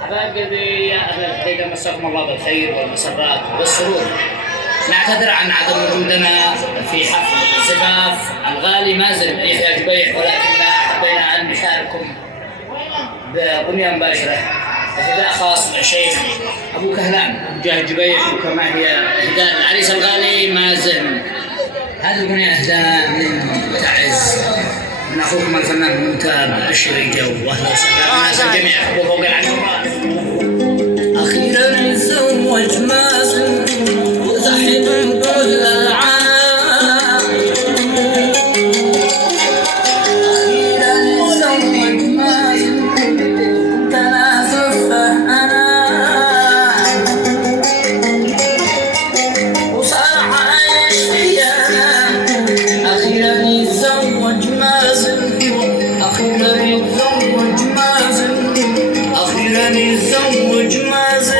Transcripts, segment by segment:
حبايب قلبي يا أهل الحديدة، مساكم الله بالخير والمسرات والسرور. نعتذر عن عدم وجودنا في حفل زفاف الغالي مازن يحيى جبيح، ولكننا حبينا أن نشارككم بأغنية مباشرة إهداء خاص من الشيخ أبو كهلان مجاهد جبيح، وكما هي إهداء العريس الغالي مازن. هذه الأغنية إهداء من تعز من أخوكم الفنان الممتاز بشير جو، وأهلا وسهلا بالناس الجميع وفوق العين. أخيرا يتزوج مازن وزحم كل العالم، أخيرا يتزوج مازن كنت أنا زفه أنا، وصار عايش فيا. أخيرا يتزوج مازن، أخيرا يتزوج مازن، أخيرا يتزوج مازن.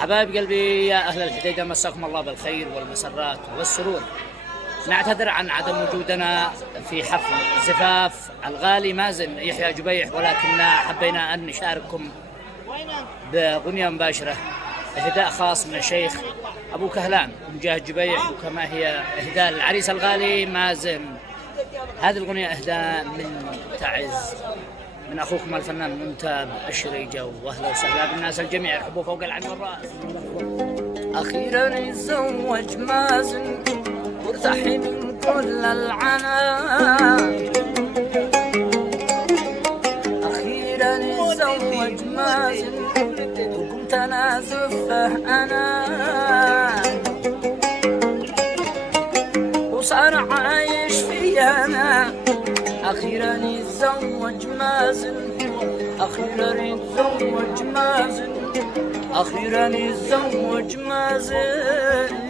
حبايب قلبي يا أهل الحديدة، مساكم الله بالخير والمسرات والسرور. نعتذر عن عدم وجودنا في حفل زفاف الغالي مازن يحيى جبيح، ولكننا حبينا أن نشارككم بأغنية مباشرة إهداء خاص من الشيخ أبو كهلان مجاهد جبيح، وكما هي إهداء العريس الغالي مازن. هذه الأغنية إهداء من تعز من أخوكم الفنان الممتاز بشير جو، وأهلا وسهلا بالناس الجميع يرحبوا فوق العين والرأس. أخيرا يتزوج مازن وارتحي من كل العناء، أخيرا يتزوج مازن وكنت أنا زفه أنا، وصار عايش فيا أنا. أخيرا يتزوج مازن، أخيرا يتزوج مازن، أخيرا يتزوج مازن.